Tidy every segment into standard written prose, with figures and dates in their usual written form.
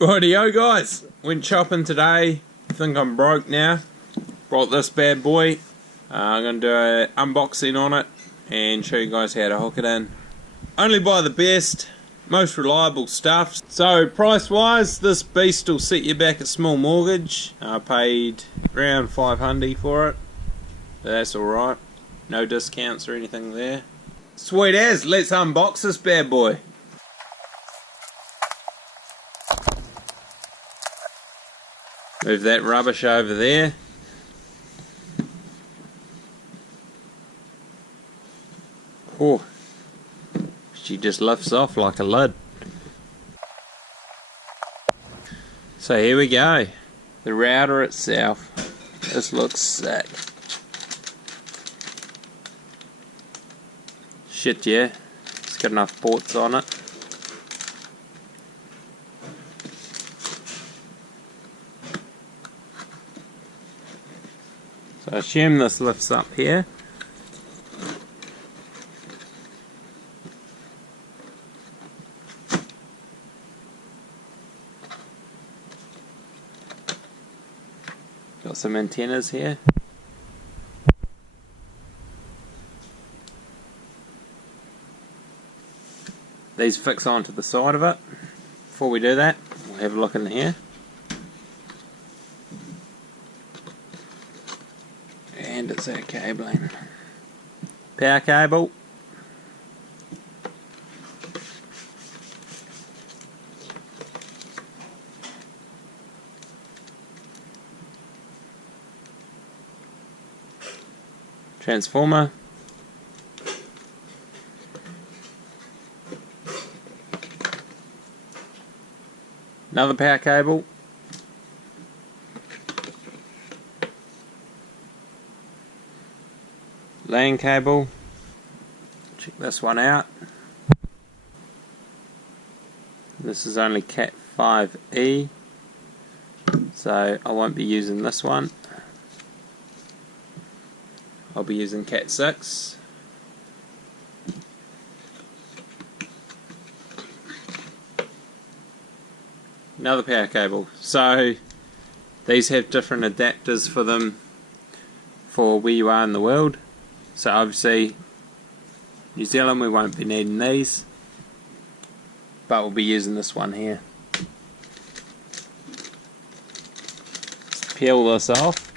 Rightio guys, went shopping today. I think I'm broke now. Brought this bad boy. I'm going to do an unboxing on it and show you guys how to hook it in. Only buy the best, most reliable stuff. So price wise, this beast will set you back a small mortgage. I paid around $500 for it, but that's alright. No discounts or anything there. Sweet as, let's unbox this bad boy. Move that rubbish over there. Oh, she just lifts off like a lid. So here we go. The router itself. This looks sick. Shit, yeah. It's got enough ports on it. So I assume this lifts up here. Got some antennas here. These fix onto the side of it. Before we do that, we'll have a look in here. And it's our cabling. Power cable. Transformer. Another power cable. LAN cable. Check this one out. This is only Cat 5e, so I won't be using this one. I'll be using Cat 6. Another power cable. So these have different adapters for them for where you are in the world. So obviously New Zealand we won't be needing these, but we'll be using this one here. Let's peel this off.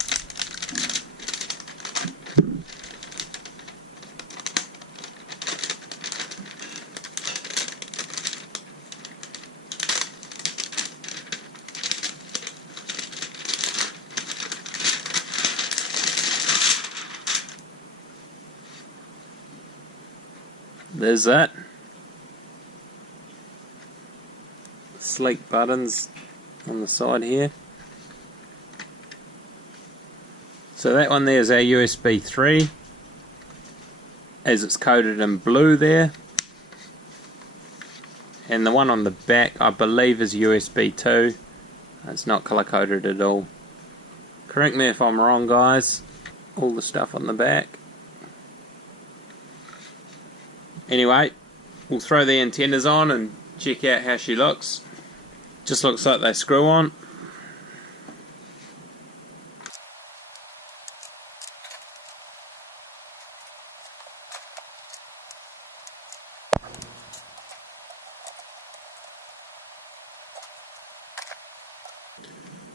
There's that. Sleek buttons on the side here. So that one there is our USB 3, as it's coded in blue there. And the one on the back I believe is USB 2. It's not color coded at all. Correct me if I'm wrong guys. All the stuff on the back. Anyway, we'll throw the antennas on and check out how she looks. Just looks like they screw on.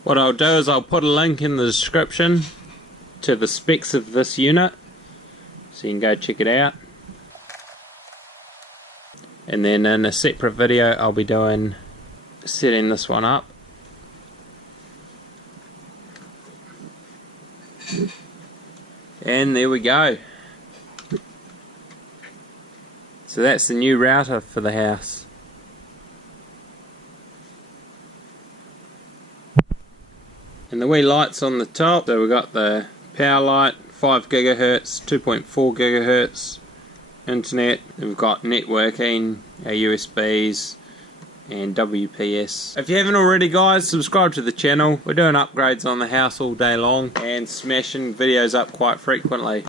What I'll do is I'll put a link in the description to the specs of this unit, so you can go check it out. And then in a separate video I'll be doing setting this one up. And there we go. So that's the new router for the house. And the wee lights on the top, so we've got the power light, 5 GHz, 2.4 GHz. Internet, we've got networking, our USBs and WPS. If you haven't already guys, subscribe to the channel. We're doing upgrades on the house all day long and smashing videos up quite frequently.